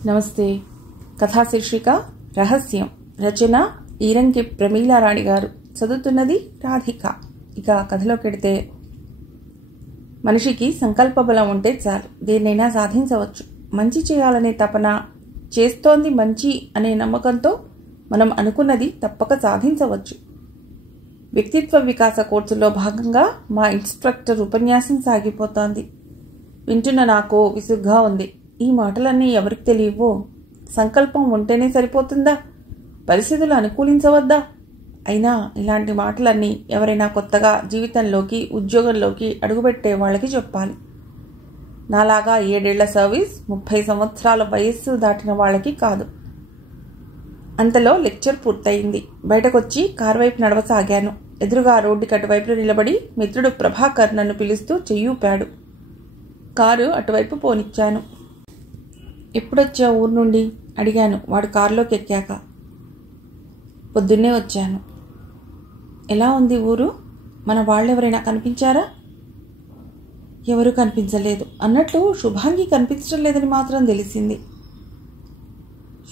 నమస్తే. కథా శీర్షిక రహస్యం. రచన ఈరంకి ప్రమీలారాణి గారు. చదువుతున్నది రాధిక. ఇక కథలోకెడితే, మనిషికి సంకల్ప బలం ఉంటే చాలు, దేన్నైనా సాధించవచ్చు. మంచి చేయాలనే తపన, చేస్తోంది మంచి అనే నమ్మకంతో మనం అనుకున్నది తప్పక సాధించవచ్చు. వ్యక్తిత్వ వికాస కోర్సులో భాగంగా మా ఇన్స్ట్రక్టర్ ఉపన్యాసం సాగిపోతోంది. వింటున్న నాకు విసుగ్గా ఉంది. ఈ మాటలన్నీ ఎవరికి తెలియవో? సంకల్పం ఉంటేనే సరిపోతుందా? పరిస్థితులు అనుకూలించవద్దా? అయినా ఇలాంటి మాటలన్నీ ఎవరైనా కొత్తగా జీవితంలోకి, ఉద్యోగంలోకి అడుగుపెట్టే వాళ్ళకి చెప్పాలి. నాలాగా 7 ఏళ్ల సర్వీస్, 30 సంవత్సరాల వయస్సు దాటిన వాళ్ళకి కాదు. అంతలో లెక్చర్ పూర్తయింది. బయటకొచ్చి కారు వైపు నడవసాగాను. ఎదురుగా రోడ్డుకి అటువైపు నిలబడి మిత్రుడు ప్రభాకర్ నన్ను పిలుస్తూ చెయ్యూపాడు. కారు అటువైపు పోనిచ్చాను. ఎప్పుడొచ్చా ఊరు నుండి అడిగాను వాడు కారులోకి ఎక్కాక. పొద్దున్నే వచ్చాను. ఎలా ఉంది ఊరు? మన వాళ్ళెవరైనా కనిపించారా? ఎవరూ కనిపించలేదు. అన్నట్లు శుభాంగి కనిపించడం లేదని మాత్రం తెలిసింది.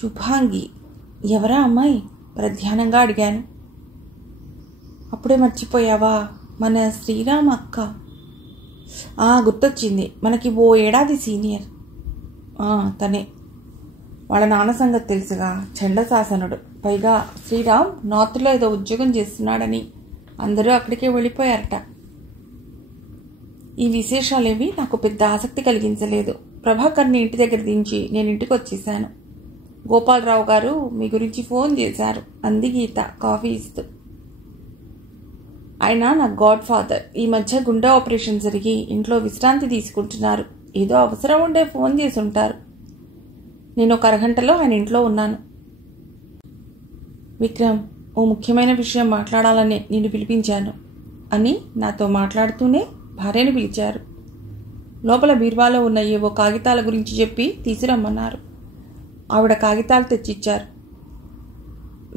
శుభాంగి ఎవరా అమ్మాయి? ప్రధ్యానంగా అడిగాను. అప్పుడే మర్చిపోయావా? మన శ్రీరామ్ అక్క. గుర్తొచ్చింది. మనకి ఓ ఏడాది సీనియర్. తనే. వాళ్ళ నాన్న సంగతి తెలుసుగా, చండశాసనుడు. పైగా శ్రీరామ్ నార్త్లో ఏదో ఉద్యోగం చేస్తున్నాడని అందరూ అక్కడికే వెళ్ళిపోయారట. ఈ విశేషాలేవి నాకు పెద్ద ఆసక్తి కలిగించలేదు. ప్రభాకర్ని ఇంటి దగ్గర దించి నేను ఇంటికి వచ్చేసాను. గోపాలరావు గారు మీ గురించి ఫోన్ చేశారు అంది గీత కాఫీ ఇస్తూ. ఆయన నా గాడ్ ఫాదర్. ఈ మధ్య గుండె ఆపరేషన్ జరిగి ఇంట్లో విశ్రాంతి తీసుకుంటున్నారు. ఏదో అవసరం ఉండే ఫోన్ చేసి ఉంటారు. నేను ఒక అరగంటలో ఆయన ఇంట్లో ఉన్నాను. విక్రమ్, ఓ ముఖ్యమైన విషయం మాట్లాడాలని నేను పిలిపించాను అని నాతో మాట్లాడుతూనే భార్యను పిలిచారు. లోపల బీర్వాలో ఉన్న ఏవో కాగితాల గురించి చెప్పి తీసుకురమ్మన్నారు. ఆవిడ కాగితాలు తెచ్చిచ్చారు.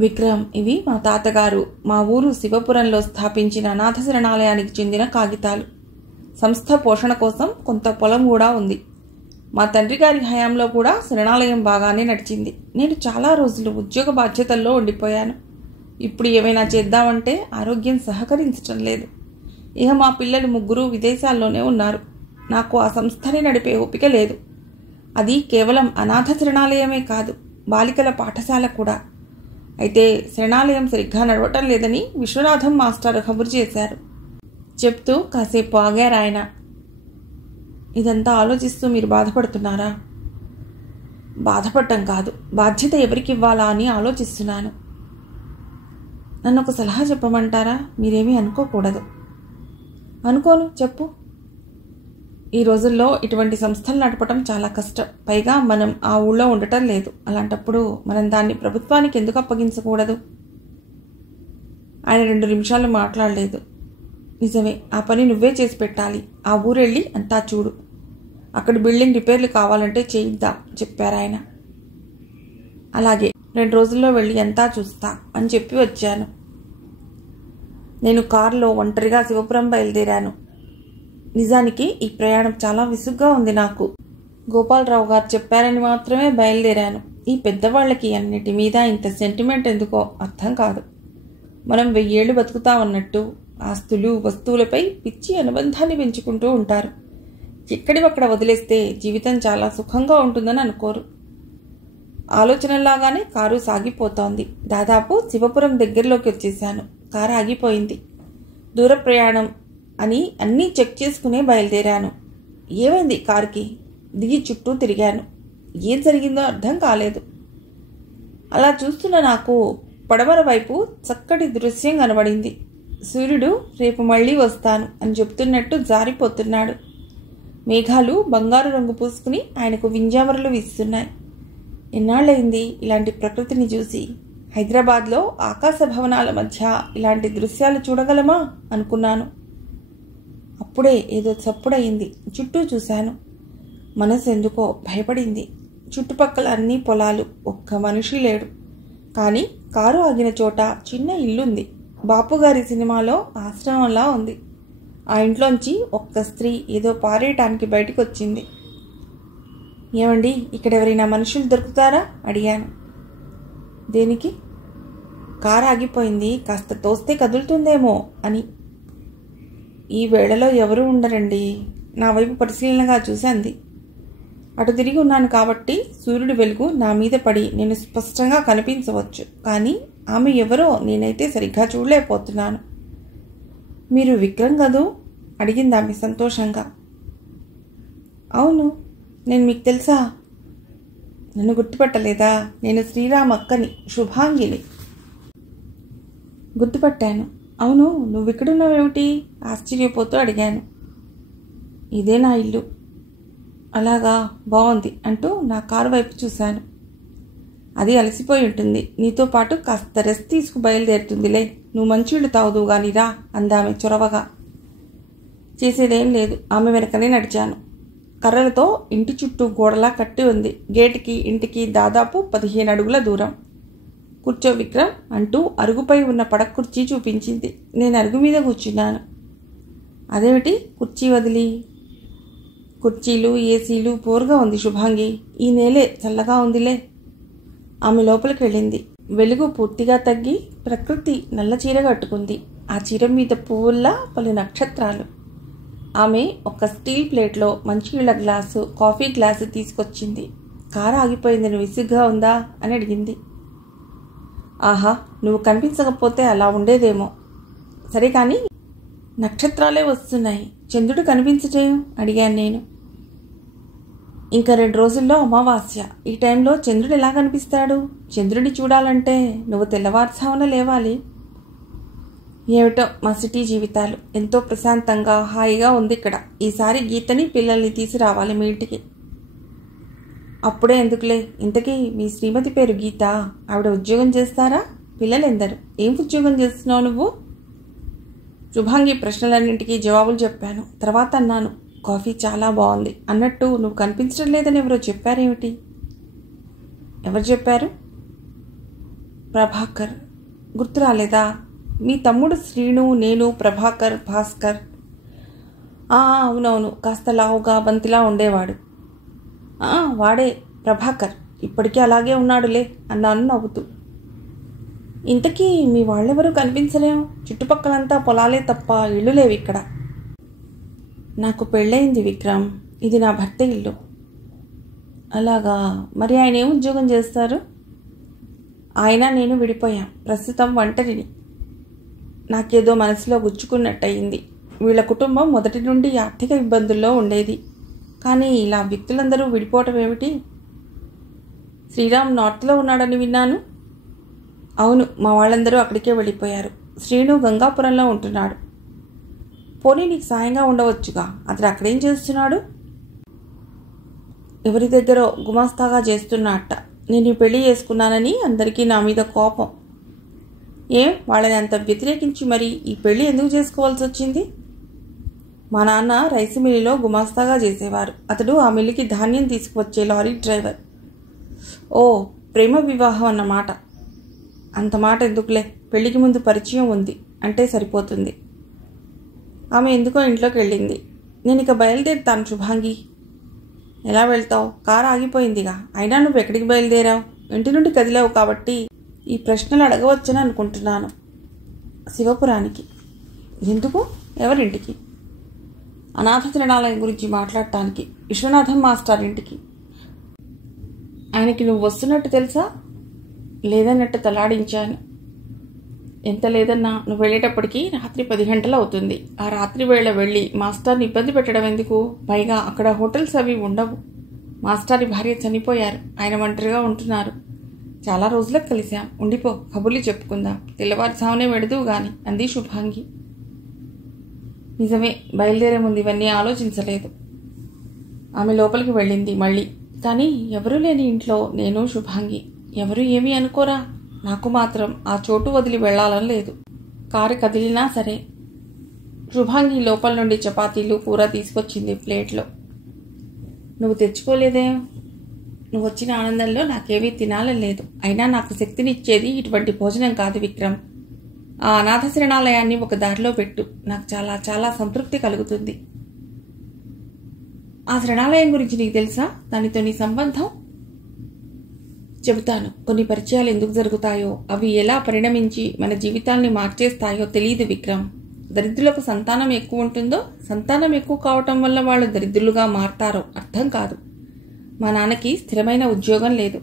విక్రమ్, ఇవి మా తాతగారు మా ఊరు శివపురంలో స్థాపించిన అనాథ శరణాలయానికి చెందిన కాగితాలు. సంస్థ పోషణ కోసం కొంత పొలం కూడా ఉంది. మా తండ్రి గారి హయాంలో కూడా శరణాలయం బాగానే నడిచింది. నేను చాలా రోజులు ఉద్యోగ బాధ్యతల్లో ఉండిపోయాను. ఇప్పుడు ఏమైనా చేద్దామంటే ఆరోగ్యం సహకరించటం లేదు. ఇక మా పిల్లలు 3 విదేశాల్లోనే ఉన్నారు. నాకు ఆ సంస్థని నడిపే ఓపిక లేదు. అది కేవలం అనాథ శరణాలయమే కాదు, బాలికల పాఠశాల కూడా. అయితే శరణాలయం సరిగ్గా నడవటం లేదని విశ్వనాథం మాస్టర్ కబురు చేశారు. చెప్తూ కాసేపు ఆగారాయన. ఇదంతా ఆలోచిస్తూ మీరు బాధపడుతున్నారా? బాధపడటం కాదు, బాధ్యత ఎవరికి ఇవ్వాలా అని ఆలోచిస్తున్నాను. నన్ను ఒక సలహా చెప్పమంటారా? మీరేమీ అనుకోకూడదు. అనుకోను, చెప్పు. ఈ రోజుల్లో ఇటువంటి సంస్థలు నడపటం చాలా కష్టం. పైగా మనం ఆ ఊళ్ళో ఉండటం లేదు. అలాంటప్పుడు మనం దాన్ని ప్రభుత్వానికి ఎందుకు అప్పగించకూడదు? ఆయన 2 నిమిషాలు మాట్లాడలేదు. నిజమే, ఆ పని నువ్వే చేసి పెట్టాలి. ఆ ఊరెళ్ళి అంతా చూడు. అక్కడ బిల్డింగ్ రిపేర్లు కావాలంటే చేయిద్దాం చెప్పారు ఆయన. అలాగే, 2 రోజుల్లో వెళ్ళి అంతా చూస్తా అని చెప్పి వచ్చాను. నేను కారులో ఒంటరిగా శివపురం బయలుదేరాను. నిజానికి ఈ ప్రయాణం చాలా విసుగ్గా ఉంది నాకు. గోపాలరావు గారు చెప్పారని మాత్రమే బయలుదేరాను. ఈ పెద్దవాళ్ళకి అన్నిటి మీద ఇంత సెంటిమెంట్ ఎందుకో అర్థం కాదు. మనం 1000 ఏళ్ళు బతుకుతామన్నట్టు ఆస్తులు, వస్తువులపై పిచ్చి అనుబంధాన్ని పెంచుకుంటూ ఉంటారు. ఎక్కడివక్కడ వదిలేస్తే జీవితం చాలా సుఖంగా ఉంటుందని అనుకోరు. ఆలోచనలాగానే కారు సాగిపోతోంది. దాదాపు శివపురం దగ్గరలోకి వచ్చేసాను. కారు ఆగిపోయింది. దూర ప్రయాణం అని అన్నీ చెక్ చేసుకునే బయలుదేరాను. ఏమైంది కారుకి? దిగి చుట్టూ తిరిగాను. ఏం జరిగిందో అర్థం కాలేదు. అలా చూస్తున్న నాకు పడమర వైపు చక్కటి దృశ్యం కనబడింది. సూర్యుడు రేపు మళ్ళీ వస్తాను అని చెప్తున్నట్టు జారిపోతున్నాడు. మేఘాలు బంగారు రంగు పూసుకుని ఆయనకు వింజామరలు వీస్తున్నాయి. ఎన్నాళ్ళయింది ఇలాంటి ప్రకృతిని చూసి? హైదరాబాద్లో ఆకాశ భవనాల మధ్య ఇలాంటి దృశ్యాలు చూడగలమా అనుకున్నాను. అప్పుడే ఏదో చప్పుడయింది. చుట్టూ చూశాను. మనసు ఎందుకో భయపడింది. చుట్టుపక్కల అన్ని పొలాలు, ఒక్క మనిషి లేడు. కానీ కారు ఆగిన చోట చిన్న ఇల్లుంది. బాపుగారి సినిమాలో ఆశ్రమంలా ఉంది. ఆ ఇంట్లోంచి ఒక్క స్త్రీ ఏదో పారేయటానికి బయటకు వచ్చింది. ఏమండి, ఇక్కడ ఎవరైనా మనుషులు దొరుకుతారా అడిగాను. దేనికి? కారు ఆగిపోయింది, కాస్త తోస్తే కదులుతుందేమో అని. ఈ వేళలో ఎవరూ ఉండరండి. నా వైపు పరిశీలనగా చూశాంది. అటు తిరిగి ఉన్నాను కాబట్టి సూర్యుడి వెలుగు నా మీద పడి నేను స్పష్టంగా కనిపించవచ్చు, కానీ ఆమె ఎవరో నేనైతే సరిగ్గా చూడలేకపోతున్నాను. మీరు విక్రమ్ కదూ అడిగింది ఆమె సంతోషంగా. అవును, నేను మీకు తెలుసా? నన్ను గుర్తుపట్టలేదా? నేను శ్రీరామ్ అక్కని, శుభాంగిని. గుర్తుపట్టాను. అవును, నువ్వు ఇక్కడున్నావేమిటి? ఆశ్చర్యపోతూ అడిగాను. ఇదే నా ఇల్లు. అలాగా, బాగుంది అంటూ నా కారు వైపు చూశాను. అది అలసిపోయి ఉంటుంది, నీతో పాటు కాస్త రెస్ట్ తీసుకు బయలుదేరుతుందిలే. నువ్వు మంచిళ్ళు తాగుదువు గాని రా అందామె చొరవగా. చేసేదేం లేదు, ఆమె వెనకనే నడిచాను. కర్రలతో ఇంటి చుట్టూ గోడలా కట్టి ఉంది. గేటుకి ఇంటికి దాదాపు 15 అడుగుల దూరం. కూర్చో విక్రమ్ అంటూ అరుగుపై ఉన్న పడక కుర్చీ చూపించింది. నేను అరుగు మీద కూర్చున్నాను. అదేమిటి కుర్చీ వదిలి? కుర్చీలు, ఏసీలు, బోరుగా ఉంది శుభాంగి. ఈ నేలే చల్లగా ఉందిలే. ఆమె లోపలికి వెళ్ళింది. వెలుగు పూర్తిగా తగ్గి ప్రకృతి నల్ల చీర కట్టుకుంది. ఆ చీర మీద పువ్వుల్లా పలు నక్షత్రాలు. ఆమె ఒక స్టీల్ ప్లేట్లో మంచినీళ్ళ గ్లాసు, కాఫీ గ్లాసు తీసుకొచ్చింది. కారు ఆగిపోయిందని విసుగ్గా ఉందా అని అడిగింది. ఆహా, నువ్వు కనిపించకపోతే అలా ఉండేదేమో. సరే కానీ నక్షత్రాలే వస్తున్నాయి, చంద్రుడు కనిపించటేం అడిగాను నేను. ఇంకా 2 రోజుల్లో అమావాస్య. ఈ టైంలో చంద్రుడు ఎలా కనిపిస్తాడు? చంద్రుడిని చూడాలంటే నువ్వు తెల్లవారుజామున లేవాలి. ఏమిటో మా సిటీ జీవితాలు ఎంతో ప్రశాంతంగా హాయిగా ఉంది ఇక్కడ. ఈసారి గీతని పిల్లల్ని తీసుకురావాలి మీ ఇంటికి. అప్పుడే ఎందుకులే. ఇంతకీ మీ శ్రీమతి పేరు గీత. ఆవిడ ఉద్యోగం చేస్తారా? పిల్లలెందరు? ఏం ఉద్యోగం చేస్తున్నావు నువ్వు? శుభాంగి ప్రశ్నలన్నింటికీ జవాబులు చెప్పాను. తర్వాత అన్నాను, కాఫీ చాలా బాగుంది. అన్నట్టు నువ్వు కనిపించడం లేదని ఎవరో చెప్పారేమిటి? ఎవరు చెప్పారు? ప్రభాకర్. గుర్తు రాలేదా? మీ తమ్ముడు శ్రీను, నేను, ప్రభాకర్, భాస్కర్. అవునవును, కాస్త లావుగా బంతిలా ఉండేవాడు. వాడే ప్రభాకర్. ఇప్పటికీ అలాగే ఉన్నాడులే అన్నాను నవ్వుతూ. ఇంతకీ మీ వాళ్ళెవరూ కనిపించలేము. చుట్టుపక్కలంతా పొలాలే తప్ప ఇళ్ళు లేవు ఇక్కడ. నాకు పెళ్ళయింది విక్రమ్. ఇది నా భర్త ఇల్లు. అలాగా, మరి ఆయన ఏం ఉద్యోగం చేస్తారు? ఆయన నేను విడిపోయాం. ప్రస్తుతం ఒంటరిని. నాకేదో మనసులో గుచ్చుకున్నట్టయింది. వీళ్ళ కుటుంబం మొదటి నుండి ఆర్థిక ఇబ్బందుల్లో ఉండేది. కానీ ఇలా వ్యక్తులందరూ విడిపోవటం ఏమిటి? శ్రీరామ్ నార్త్లో ఉన్నాడని విన్నాను. అవును, మా వాళ్ళందరూ అక్కడికే వెళ్ళిపోయారు. శ్రీను గంగాపురంలో ఉంటున్నాడు. పోనీ నీకు సాయంగా ఉండవచ్చుగా. అతను అక్కడేం చేస్తున్నాడు? ఎవరి దగ్గరో గుమాస్తాగా చేస్తున్నట్ట. నేను పెళ్లి చేసుకున్నానని అందరికీ నా మీద కోపం. వాళ్ళని అంత వ్యతిరేకించి మరి ఈ పెళ్లి ఎందుకు చేసుకోవాల్సి వచ్చింది? మా నాన్న రైసు మిల్లులో గుమాస్తాగా చేసేవారు. అతడు ఆ మిల్లుకి ధాన్యం తీసుకువచ్చే లారీ డ్రైవర్. ఓ, ప్రేమ వివాహం అన్నమాట. అంత మాట ఎందుకులే. పెళ్లికి ముందు పరిచయం ఉంది అంటే సరిపోతుంది. ఆమె ఎందుకో ఇంట్లోకి వెళ్ళింది. నేను ఇక బయలుదేరుతాను శుభాంగి. ఎలా వెళ్తావు? కారు ఆగిపోయిందిగా. అయినా నువ్వు ఎక్కడికి బయలుదేరావు? ఇంటి నుండి కదిలావు కాబట్టి ఈ ప్రశ్నలు అడగవచ్చని అనుకుంటున్నాను. శివపురానికి. ఎందుకు? ఎవరింటికి? అనాథ శరణాలయం గురించి మాట్లాడటానికి. విశ్వనాథం మాస్టర్ ఇంటికి. ఆయనకి నువ్వు వస్తున్నట్టు తెలుసా? లేదన్నట్టు తలాడించాను. ఎంత లేదన్నా నువ్వు వెళ్ళేటప్పటికి రాత్రి 10 గంటలు అవుతుంది. ఆ రాత్రి వేళ వెళ్ళి మాస్టర్ని ఇబ్బంది పెట్టడం ఎందుకు? పైగా అక్కడ హోటల్స్ అవి ఉండవు. మాస్టారి భార్య చనిపోయారు. ఆయన ఒంటరిగా ఉంటున్నారు. చాలా రోజులకు కలిశాం. ఉండిపో, కబుర్లు చెప్పుకుందాం. తెల్లవారుజామునే వెడదువు గాని అంది శుభాంగి. నిజమే, బయలుదేరే ముందు ఇవన్నీ ఆలోచించలేదు. ఆమె లోపలికి వెళ్ళింది మళ్ళీ. కానీ ఎవరూ లేని ఇంట్లో నేను శుభాంగి. ఎవరు ఏమీ అనుకోరా. నాకు మాత్రం ఆ చోటు వదిలి వెళ్లాలని లేదు. కారు కదిలినా సరే. శుభాంగి లోపల నుండి చపాతీలు, కూర తీసుకొచ్చింది ప్లేట్లో. నువ్వు తెచ్చుకోలేదేం? నువ్వు వచ్చిన ఆనందంలో నాకేమీ తినాలని లేదు. అయినా నాకు శక్తినిచ్చేది ఇటువంటి భోజనం కాదు విక్రమ్. ఆ అనాథ శరణాలయాన్ని ఒక దారిలో పెట్టు. నాకు చాలా చాలా సంతృప్తి కలుగుతుంది. ఆ శరణాలయం గురించి నీకు తెలుసా? దానితో నీ సంబంధం? చెబుతాను. కొన్ని పరిచయాలు ఎందుకు జరుగుతాయో, అవి ఎలా పరిణమించి మన జీవితాల్ని మార్చేస్తాయో తెలియదు విక్రమ్. దరిద్రులకు సంతానం ఎక్కువ ఉంటుందో, సంతానం ఎక్కువ కావటం వల్ల వాళ్ళు దరిద్రులుగా మారతారో అర్థం కాదు. మా నాన్నకి స్థిరమైన ఉద్యోగం లేదు.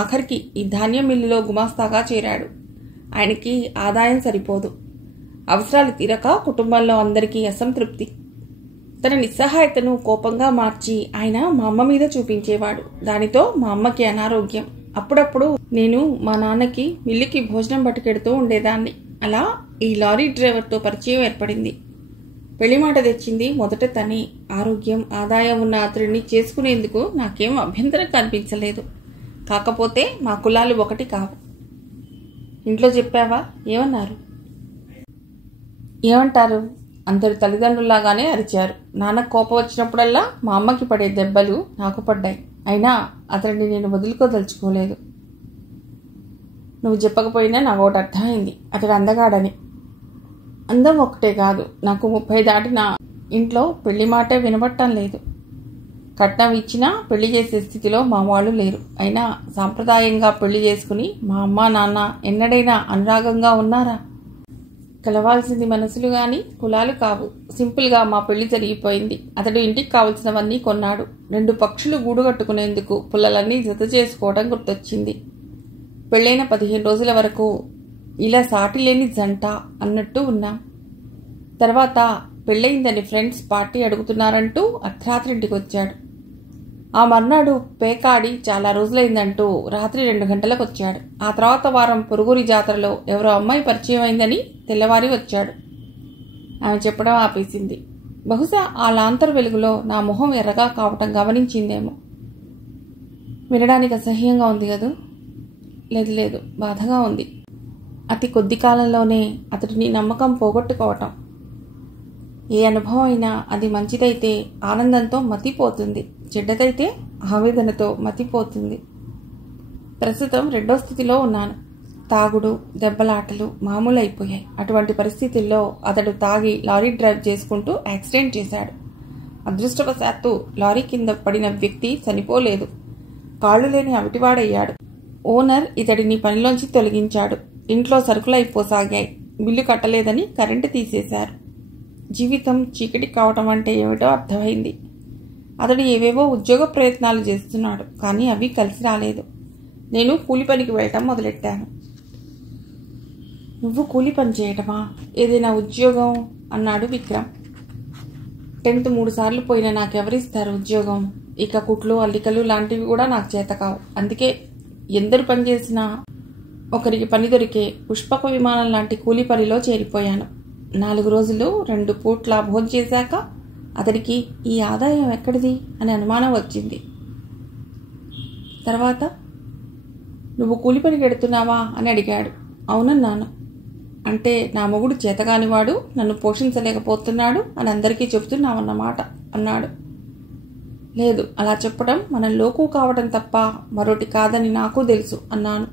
ఆఖరికి ఈ ధాన్యం మిల్లులో గుమాస్తాగా చేరాడు. ఆయనకి ఆదాయం సరిపోదు. అవసరాలు తీరక కుటుంబంలో అందరికీ అసంతృప్తి. తన నిస్సహాయతను కోపంగా మార్చి ఆయన మా అమ్మ మీద చూపించేవాడు. దానితో మా అమ్మకి అనారోగ్యం. అప్పుడప్పుడు నేను మా నాన్నకి మిల్లుకి భోజనం పట్టుకెడుతూ ఉండేదాన్ని. అలా ఈ లారీ డ్రైవర్తో పరిచయం ఏర్పడింది. పెళ్లి మాట తెచ్చింది మొదట తనే. ఆరోగ్యం, ఆదాయం ఉన్న అతడిని చేసుకునేందుకు నాకేం అభ్యంతరం కనిపించలేదు. కాకపోతే మా కులాలు ఒకటి కావు. ఇంట్లో చెప్పావా? ఏమన్నారు? ఏమంటారు? అందరు తల్లిదండ్రుల్లాగానే అరిచారు. నాన్న కోపం వచ్చినప్పుడల్లా మా అమ్మకి పడే దెబ్బలు నాకు పడ్డాయి. అయినా అతడిని నేను వదులుకోదలుచుకోలేదు. నువ్వు చెప్పకపోయినా నాకు ఒకటి అర్థమైంది, అతడు అందగాడని. అందం ఒకటే కాదు, నాకు 30 దాటిన ఇంట్లో పెళ్లి మాటే వినబట్టం లేదు. కట్నం ఇచ్చినా పెళ్లి చేసే స్థితిలో మా వాళ్ళు లేరు. అయినా సాంప్రదాయంగా పెళ్లి చేసుకుని మా అమ్మ నాన్న ఎన్నడైనా అనురాగంగా ఉన్నారా? కలవాల్సింది మనసులు గాని కులాలు కావు. సింపుల్గా మా పెళ్లి జరిగిపోయింది. అతడు ఇంటికి కావలసినవన్నీ కొన్నాడు. 2 పక్షులు గూడు కట్టుకునేందుకు పుల్లలన్నీ జత చేసుకోవడం గుర్తొచ్చింది. పెళ్ళైన 15 రోజుల వరకు ఇలా సాటి లేని జంట అన్నట్టు ఉన్నాం. తర్వాత పెళ్ళయిందని ఫ్రెండ్స్ పార్టీ అడుగుతున్నారంటూ అర్ధరాత్రి ఇంటికి వచ్చాడు. ఆ మర్నాడు పేకాడి చాలా రోజులైందంటూ రాత్రి 2 గంటలకు వచ్చాడు. ఆ తర్వాత వారం పొరుగురి జాతరలో ఎవరో అమ్మాయి పరిచయం అయిందని తెల్లవారి వచ్చాడు. ఆమె చెప్పడం ఆపేసింది. బహుశా ఆ లాంతరు వెలుగులో నా మొహం ఎర్రగా కావటం గమనించిందేమో. వినడానికి అసహ్యంగా ఉంది కదూ? లేదు లేదు, బాధగా ఉంది. అతి కొద్ది కాలంలోనే అతడిని నమ్మకం పోగొట్టుకోవటం. ఏ అనుభవం అయినా అది మంచిదైతే ఆనందంతో మతిపోతుంది, చెడ్డదైతే ఆవేదనతో మతిపోతుంది. ప్రస్తుతం 2వ స్థితిలో ఉన్నాను. తాగుడు, దెబ్బలాటలు మామూలైపోయాయి. అటువంటి పరిస్థితుల్లో అతడు తాగి లారీ డ్రైవ్ చేసుకుంటూ యాక్సిడెంట్ చేశాడు. అదృష్టవశాత్తు లారీ కింద పడిన వ్యక్తి చనిపోలేదు. కాళ్లు లేని అవిటివాడయ్యాడు. ఓనర్ ఇతడిని పనిలోంచి తొలగించాడు. ఇంట్లో సరుకులైపోసాగాయి. బిల్లు కట్టలేదని కరెంటు తీసేశారు. జీవితం చీకటి కావటం అంటే ఏమిటో అర్థమైంది. అతడు ఏవేవో ఉద్యోగ ప్రయత్నాలు చేస్తున్నాడు, కానీ అవి కలిసి రాలేదు. నేను కూలి పనికి వెళ్ళటం మొదలెట్టాను. నువ్వు కూలి పని చేయటమా? ఏదైనా ఉద్యోగం? అన్నాడు విక్రమ్. 10th 3 సార్లు పోయినా నాకెవరిస్తారు ఉద్యోగం? ఇక కుట్లు, అల్లికలు లాంటివి కూడా నాకు చేత కావు. అందుకే ఎందరు పనిచేసినా ఒకరికి పని దొరికే పుష్పక విమానం లాంటి కూలి పనిలో చేరిపోయాను. 4 రోజులు 2 పూట్ల భోంచేశాక అతడికి ఈ ఆదాయం ఎక్కడిది అని అనుమానం వచ్చింది. తర్వాత నువ్వు కూలి పనికి ఎడుతున్నావా అని అడిగాడు. అవునన్నాను. అంటే నా మొగుడు చేతగానివాడు, నన్ను పోషించలేకపోతున్నాడు అని అందరికీ చెబుతున్నావన్నమాట అన్నాడు. లేదు, అలా చెప్పడం మనం లోకు కావడం తప్ప మరొకటి కాదని నాకు తెలుసు అన్నాను.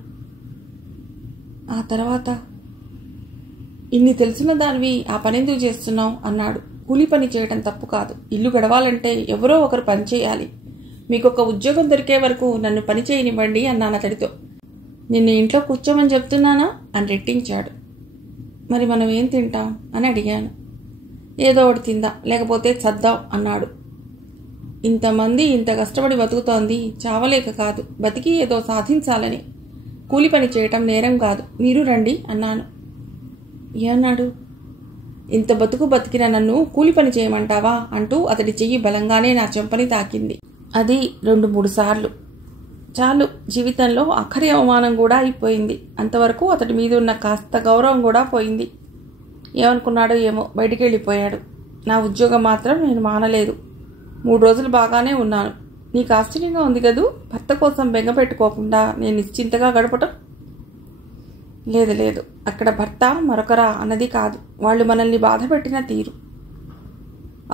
ఆ తర్వాత ఇన్ని తెలుసున్న దానివి ఆ పనెందుకు చేస్తున్నావు అన్నాడు. కూలి పని చేయడం తప్పు కాదు. ఇల్లు గడవాలంటే ఎవరో ఒకరు పని చేయాలి. మీకొక ఉద్యోగం దొరికే వరకు నన్ను పని చేయనివ్వండి అన్నాను అతడితో. నిన్ను ఇంట్లో కూర్చోమని చెప్తున్నానా అని రెట్టించాడు. మరి మనం ఏం తింటాం అని అడిగాను. ఏదో ఒకటి తిందా, లేకపోతే చద్దాం అన్నాడు. ఇంతమంది ఇంత కష్టపడి బతుకుతోంది చావలేక కాదు, బతికి ఏదో సాధించాలని. కూలి పని చేయటం నేరం కాదు, మీరు రండి అన్నాను. ఏమన్నాడు? ఇంత బతుకు బతికిన నన్ను కూలి పని చేయమంటావా అంటూ అతడి చెయ్యి బలంగానే నా చెంపని తాకింది. అది 2-3 సార్లు. చాలు, జీవితంలో ఆఖరి అవమానం కూడా అయిపోయింది. అంతవరకు అతడి మీద ఉన్న కాస్త గౌరవం కూడా పోయింది. ఏమనుకున్నాడో ఏమో, బయటికి వెళ్ళిపోయాడు. నా ఉద్యోగం మాత్రం నేను మానలేదు. 3 రోజులు బాగానే ఉన్నాను. నీకు ఆశ్చర్యంగా ఉంది కదూ, భర్త కోసం బెంగ పెట్టుకోకుండా నేను నిశ్చింతగా గడపటం. లేదు లేదు, అక్కడ భర్త మరొకరా అన్నది కాదు, వాళ్ళు మనల్ని బాధ పెట్టిన తీరు.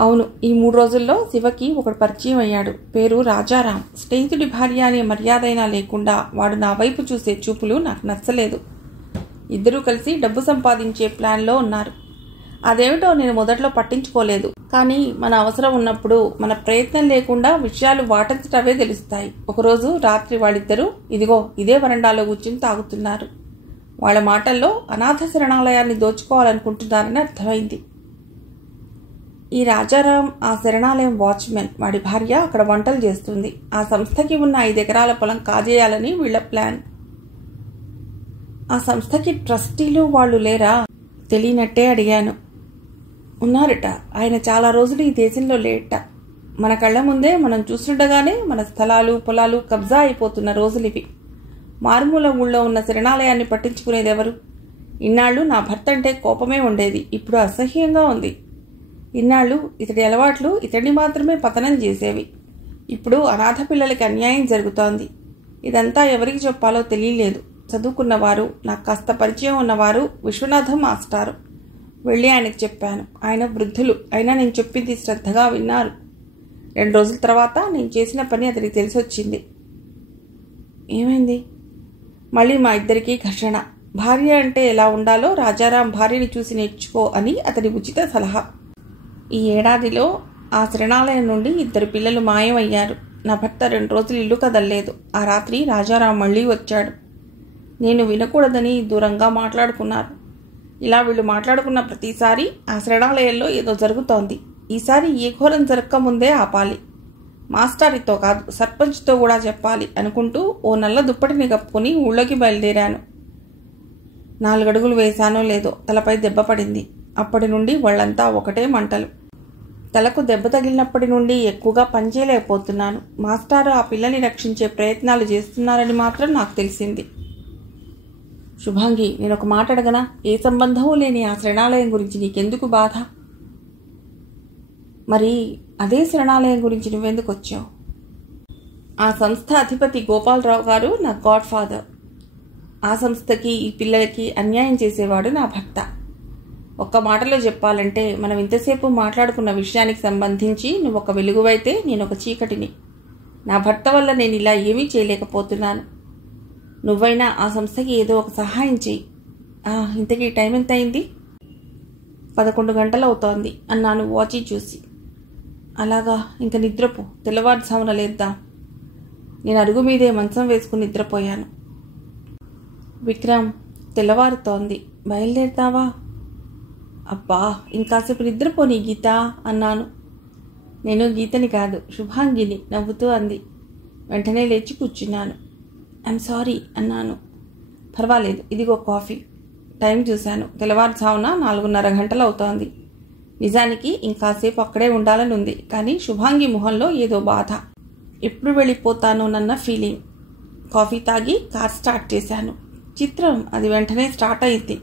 అవును, ఈ 3 రోజుల్లో శివకి ఒకడు పరిచయం అయ్యాడు. పేరు రాజారాం. స్నేహితుడి భార్య అనే మర్యాదైనా లేకుండా వాడు నా వైపు చూసే చూపులు నాకు నచ్చలేదు. ఇద్దరూ కలిసి డబ్బు సంపాదించే ప్లాన్లో ఉన్నారు. అదేమిటో నేను మొదట్లో పట్టించుకోలేదు. కానీ మన అవసరం ఉన్నప్పుడు మన ప్రయత్నం లేకుండా విషయాలు వాటంతటవే తెలుస్తాయి. ఒకరోజు రాత్రి వాళ్ళిద్దరూ ఇదిగో ఇదే వరండాలో కూర్చుని తాగుతున్నారు. వాళ్ళ మాటల్లో అనాథ శరణాలయాన్ని దోచుకోవాలనుకుంటున్నారని అర్థమైంది. ఈ రాజారాం ఆ శరణాలయం వాచ్మెన్. వాడి భార్య అక్కడ వంటలు చేస్తుంది. ఆ సంస్థకి ఉన్న 5 ఎకరాల పొలం కాజేయాలని వీళ్ల ప్లాన్. ఆ సంస్థకి ట్రస్టీలు వాళ్ళు లేరా? తెలియనట్టే అడిగాను. ఉన్నారట. ఆయన చాలా రోజులు ఈ దేశంలో లేట. మన కళ్ళ ముందే మనం చూస్తుండగానే మన స్థలాలు పొలాలు కబ్జా అయిపోతున్న రోజులివి. మారుమూల ఊళ్ళో ఉన్న శరణాలయాన్ని పట్టించుకునేదెవరు? ఇన్నాళ్ళు నా భర్త అంటే కోపమే ఉండేది. ఇప్పుడు అసహ్యంగా ఉంది. ఇన్నాళ్ళు ఇతడి అలవాట్లు ఇతడిని మాత్రమే పతనం చేసేవి. ఇప్పుడు అనాథ పిల్లలకి అన్యాయం జరుగుతోంది. ఇదంతా ఎవరికి చెప్పాలో తెలియలేదు. చదువుకున్నవారు, నాకు కాస్త పరిచయం ఉన్నవారు విశ్వనాథం మాస్టారు. వెళ్ళి ఆయనకు చెప్పాను. ఆయన వృద్ధులు. అయినా నేను చెప్పింది శ్రద్ధగా విన్నారు. 2 రోజుల తర్వాత నేను చేసిన పని అతనికి తెలిసొచ్చింది. ఏమైంది? మళ్ళీ మా ఇద్దరికీ ఘర్షణ. భార్య అంటే ఎలా ఉండాలో రాజారాం భార్యని చూసి నేర్చుకో అని అతని ఉచిత సలహా. ఈ ఏడాదిలో ఆ శరణాలయం నుండి 2 పిల్లలు మాయమయ్యారు. నా భర్త 2 రోజులు ఇల్లు కదల్లేదు. ఆ రాత్రి రాజారాం మళ్ళీ వచ్చాడు. నేను వినకూడదని దూరంగా మాట్లాడుకున్నారు. ఇలా వీళ్ళు మాట్లాడుకున్న ప్రతిసారి ఆ శరణాలయంలో ఏదో జరుగుతోంది. ఈసారి ఏ ఘోరం జరక్క ముందే ఆపాలి. మాస్టారితో కాదు, సర్పంచ్తో కూడా చెప్పాలి అనుకుంటూ ఓ నల్ల దుప్పటిని కప్పుకుని ఊళ్ళోకి బయలుదేరాను. 4 అడుగులు వేశానో లేదో తలపై దెబ్బ పడింది. అప్పటి నుండి వాళ్ళంతా ఒకటే మంటలు. తలకు దెబ్బ తగిలినప్పటి నుండి ఎక్కువగా పనిచేయలేకపోతున్నాను. మాస్టారు ఆ పిల్లని రక్షించే ప్రయత్నాలు చేస్తున్నారని మాత్రం నాకు తెలిసింది. శుభాంగి, నేను ఒక మాట అడగనా? ఏ సంబంధమూ లేని ఆ శరణాలయం గురించి నీకెందుకు బాధ? మరి అదే శరణాలయం గురించి నువ్వెందుకు వచ్చావు? ఆ సంస్థ అధిపతి గోపాలరావు గారు నా గాడ్ ఫాదర్. ఆ సంస్థకి ఈ పిల్లలకి అన్యాయం చేసేవాడు నా భర్త. ఒక్క మాటలో చెప్పాలంటే మనం ఇంతసేపు మాట్లాడుకున్న విషయానికి సంబంధించి నువ్వు ఒక వెలుగువైతే నేను ఒక చీకటిని. నా భర్త వల్ల నేను ఇలా ఏమీ చేయలేకపోతున్నాను. నువ్వైనా ఆ సంస్థకి ఏదో ఒక సహాయం చెయ్యి. ఇంతకీ టైం ఎంత అయింది? 11 గంటలు అవుతోంది అన్నాను వాచి చూసి. అలాగా, ఇంక నిద్రపో. తెల్లవారుజామున లేద్దాం. నేను అరుగు మీదే మంచం వేసుకుని నిద్రపోయాను. విక్రమ్, తెల్లవారుతోంది, బయలుదేరుతావా? అబ్బా, ఇంకాసేపు నిద్రపోని గీత అన్నాను. నేను గీతని కాదు, శుభాంగిని నవ్వుతూ అంది. వెంటనే లేచి కూర్చున్నాను. ఐఎమ్ సారీ అన్నాను. పర్వాలేదు, ఇదిగో కాఫీ. టైం చూశాను. తెల్లవారుజామున 4:30 గంటలు అవుతోంది. నిజానికి ఇంకాసేపు అక్కడే ఉండాలని ఉంది. కానీ శుభాంగి మొహంలో ఏదో బాధ. ఎప్పుడు వెళ్ళిపోతానోనన్న ఫీలింగ్. కాఫీ తాగి కార్ స్టార్ట్ చేశాను. చిత్రం, అది వెంటనే స్టార్ట్ అయింది.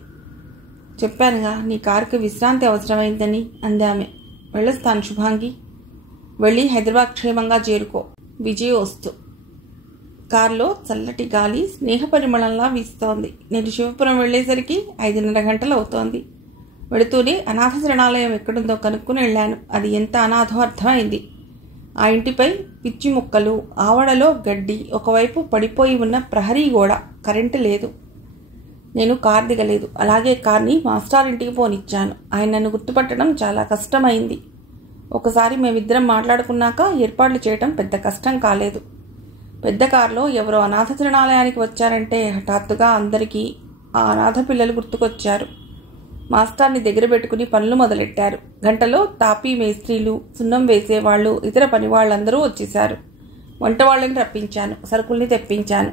చెప్పానుగా నీ కారుకి విశ్రాంతి అవసరమైందని అందామె. వెళ్ళొస్తాను శుభాంగి. వెళ్ళి హైదరాబాద్ క్షేమంగా చేరుకో. విజయ్ వస్తూ. కారులో చల్లటి గాలి స్నేహపరిమళంలా వీస్తోంది. నేను శివపురం వెళ్లేసరికి 5:30 గంటలు అవుతోంది. వెళుతూనే అనాథ శరణాలయం ఎక్కడుందో కనుక్కుని వెళ్ళాను. అది ఎంత అనాథో అర్థమైంది. ఆ ఇంటిపై పిచ్చి ముక్కలు, ఆవడలో గడ్డి, ఒకవైపు పడిపోయి ఉన్న ప్రహరీ గోడ, కరెంటు లేదు. నేను కారు దిగలేదు. అలాగే కార్ని మాస్టారింటికి పోనిచ్చాను. ఆయన నన్ను గుర్తుపట్టడం చాలా కష్టమైంది. ఒకసారి మేమిద్దరం మాట్లాడుకున్నాక ఏర్పాట్లు చేయటం పెద్ద కష్టం కాలేదు. పెద్ద కారులో ఎవరో అనాథ శరణాలయానికి వచ్చారంటే హఠాత్తుగా అందరికీ ఆ అనాథ పిల్లలు గుర్తుకొచ్చారు. మాస్టార్ని దగ్గర పెట్టుకుని పనులు మొదలెట్టారు. గంటలో తాపీ మేస్త్రీలు, సున్నం వేసేవాళ్లు, ఇతర పనివాళ్లందరూ వచ్చేశారు. వంట వాళ్ళని రప్పించాను. సరుకుల్ని తెప్పించాను.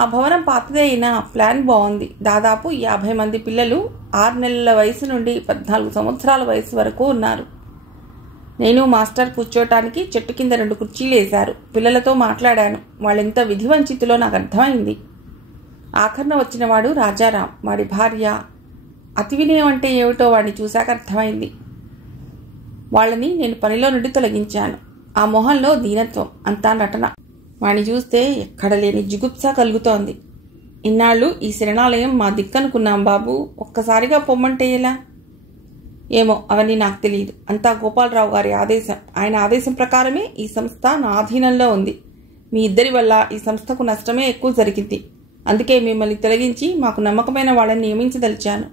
ఆ భవనం పాతదే అయినా ప్లాన్ బాగుంది. దాదాపు 50 మంది పిల్లలు 6 నెలల వయసు నుండి 14 సంవత్సరాల వయసు వరకు ఉన్నారు. నేను మాస్టర్ కూర్చోటానికి చెట్టు కింద 2 కుర్చీలు వేశారు. పిల్లలతో మాట్లాడాను. వాళ్ళెంత విధివంచితులో నాకు అర్థమైంది. ఆఖరణ వచ్చినవాడు రాజారాం. వాడి భార్య. అతి వినయం అంటే ఏమిటో వాడిని చూశాక అర్థమైంది. వాళ్ళని నేను పనిలో నుండి తొలగించాను. ఆ మొహంలో దీనత్వం, అంతా నటన. వాడిని చూస్తే ఎక్కడ లేని జుగుప్స కలుగుతోంది. ఇన్నాళ్ళు ఈ శరణాలయం మా దిక్కనుకున్నాం బాబు, ఒక్కసారిగా పొమ్మంటే ఎలా? ఏమో, అవన్నీ నాకు తెలియదు. అంతా గోపాలరావు గారి ఆదేశం. ఆయన ఆదేశం ప్రకారమే ఈ సంస్థ నా ఆధీనంలో ఉంది. మీ ఇద్దరి వల్ల ఈ సంస్థకు నష్టమే ఎక్కువ జరిగింది. అందుకే మిమ్మల్ని తొలగించి మాకు నమ్మకమైన వాళ్ళని నియమించదలిచాను.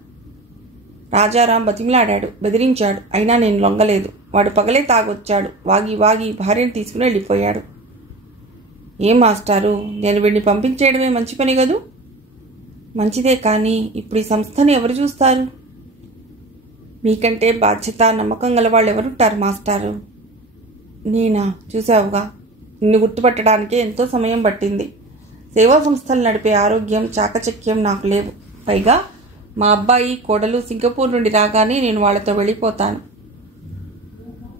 రాజారాం బతిమిలాడాడు, బెదిరించాడు. అయినా నేను లొంగలేదు. వాడు పగలే తాగొచ్చాడు. వాగి వాగి భార్యను తీసుకుని వెళ్ళిపోయాడు. ఏం మాస్టారు, నేను వీడిని పంపించేయడమే మంచి పని కదూ? మంచిదే, కానీ ఇప్పుడు ఈ సంస్థని ఎవరు చూస్తారు? మీకంటే బాధ్యత, నమ్మకం గల వాళ్ళు ఎవరుంటారు మాస్టారు? నేనా? చూసావుగా, నిన్ను గుర్తుపట్టడానికే ఎంతో సమయం పట్టింది. సేవా సంస్థలు నడిపే ఆరోగ్యం, చాకచక్యం నాకు లేవు. పైగా మా అబ్బాయి, కోడలు సింగపూర్ నుండి రాగానే నేను వాళ్ళతో వెళ్ళిపోతాను.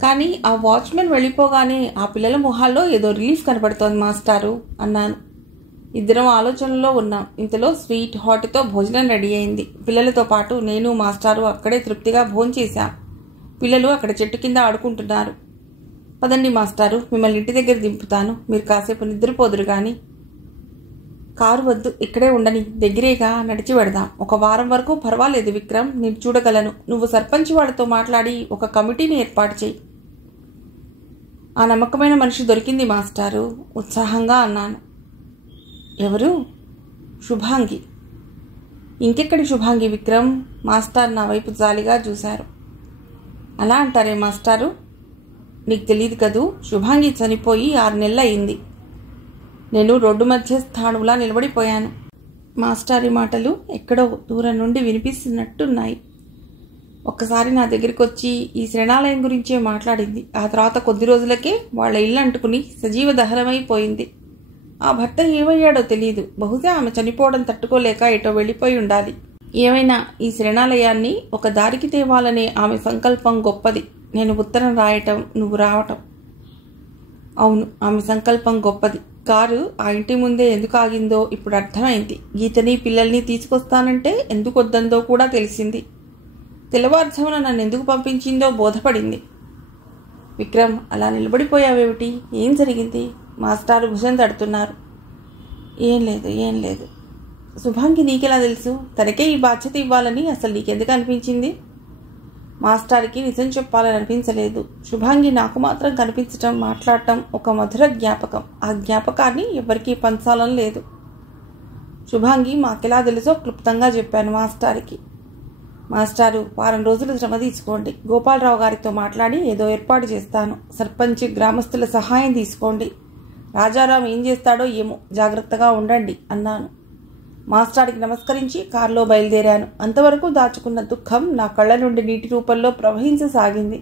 కానీ ఆ వాచ్మెన్ వెళ్ళిపోగానే ఆ పిల్లల మొహాల్లో ఏదో రిలీఫ్ కనపడుతోంది మాస్టారు అన్నాను. ఇద్దరం ఆలోచనలో ఉన్నాం. ఇంతలో స్వీట్ హాట్తో భోజనం రెడీ అయింది. పిల్లలతో పాటు నేను, మాస్టారు అక్కడే తృప్తిగా భోంచేశాం. పిల్లలు అక్కడ చెట్టు కింద ఆడుకుంటున్నారు. పదండి మాస్టారు, మిమ్మల్ని ఇంటి దగ్గర దింపుతాను. మీరు కాసేపు నిద్రపోదురు కానీ. కారు వద్దు, ఇక్కడే ఉండని, దగ్గరేగా, నడిచి వెడదాం. ఒక వారం వరకు పర్వాలేదు విక్రమ్, నేను చూడగలను. నువ్వు సర్పంచ్ వాళ్ళతో మాట్లాడి ఒక కమిటీని ఏర్పాటు చేయి. ఆ నమ్మకమైన మనిషి దొరికింది మాస్టారు, ఉత్సాహంగా అన్నాను. ఎవరు? శుభాంగి. ఇంకెక్కడి శుభాంగి విక్రమ్? మాస్టర్ నా వైపు జాలిగా చూశారు. అలా అంటారే మాస్టారు? నీకు తెలియదు కదూ, శుభాంగి చనిపోయి 6 నెలలు అయింది. నేను రోడ్డు మధ్య స్థాణువులా నిలబడిపోయాను. మాస్టారి మాటలు ఎక్కడో దూరం నుండి వినిపిస్తున్నట్టున్నాయి. ఒక్కసారి నా దగ్గరికి వచ్చి ఈ శరణాలయం గురించే మాట్లాడింది. ఆ తర్వాత కొద్ది రోజులకే వాళ్ళ ఇల్లు అంటుకుని సజీవ దహనమైపోయింది. ఆ భర్త ఏమయ్యాడో తెలియదు. బహుశా ఆమె చనిపోవడం తట్టుకోలేక ఎటో వెళ్ళిపోయి ఉండాలి. ఏమైనా ఈ శరణాలయాన్ని ఒక దారికి తేవాలనే ఆమె సంకల్పం గొప్పది. నేను ఉత్తరం రాయటం, నువ్వు రావటం. అవును, ఆమె సంకల్పం గొప్పది. కారు ఆ ఇంటి ముందే ఎందుకు ఆగిందో ఇప్పుడు అర్థమైంది. గీతని, పిల్లల్ని తీసుకొస్తానంటే ఎందుకు వద్దందో కూడా తెలిసింది. తెల్లవారుజామున నన్ను ఎందుకు పంపించిందో బోధపడింది. విక్రమ్, అలా నిలబడిపోయావేమిటి? ఏం జరిగింది? మాస్టారు భుజం తడుతున్నారు. ఏం లేదు. శుభాంగి నీకెలా తెలుసు? తనకే ఈ బాధ్యత ఇవ్వాలని అసలు నీకెందుకు అనిపించింది? మాస్టార్కి నిజం చెప్పాలని అనిపించలేదు. శుభాంగి నాకు మాత్రం కనిపించటం, మాట్లాడటం ఒక మధుర జ్ఞాపకం. ఆ జ్ఞాపకాన్ని ఎవరికీ పంచాలని లేదు. శుభాంగి మాకెలా తెలుసో క్లుప్తంగా చెప్పాను మాస్టార్కి. మాస్టారు, వారం రోజులు శ్రమ తీసుకోండి. గోపాలరావు గారితో మాట్లాడి ఏదో ఏర్పాటు చేస్తాను. సర్పంచ్, గ్రామస్తుల సహాయం తీసుకోండి. రాజారాం ఏం చేస్తాడో ఏమో, జాగ్రత్తగా ఉండండి అన్నాను. మాస్టార్కి నమస్కరించి కారులో బయలుదేరాను. అంతవరకు దాచుకున్న దుఃఖం నా కళ్ళ నుండి నీటి రూపంలో ప్రవహించసాగింది.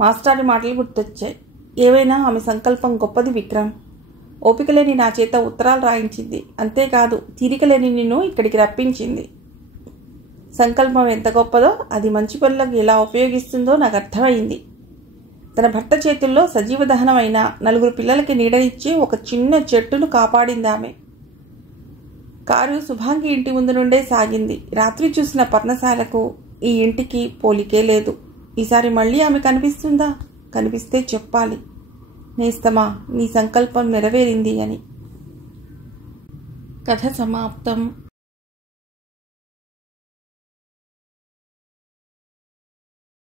మాస్టారి మాటలు గుర్తొచ్చాయి. ఏవైనా ఆమె సంకల్పం గొప్పది విక్రమ్. ఓపికలేని నా చేత ఉత్తరాలు రాయించింది. అంతేకాదు, తీరికలేని నిన్ను ఇక్కడికి రప్పించింది. సంకల్పం ఎంత గొప్పదో అది మంచి పనులకు ఎలా ఉపయోగిస్తుందో నాకు అర్థమైంది. తన భర్త చేతుల్లో సజీవ దహనమైన 4 పిల్లలకి నీడనిచ్చే ఒక చిన్న చెట్టును కాపాడింది ఆమె. కారు శుభాంగి ఇంటి ముందు నుండే సాగింది. రాత్రి చూసిన పర్ణశాలకు ఈ ఇంటికి పోలికే లేదు. ఈసారి మళ్ళీ ఆమె కనిపిస్తుందా? కనిపిస్తే చెప్పాలి, నేస్తమా, నీ సంకల్పం నెరవేరింది అని. కథ సమాప్తం.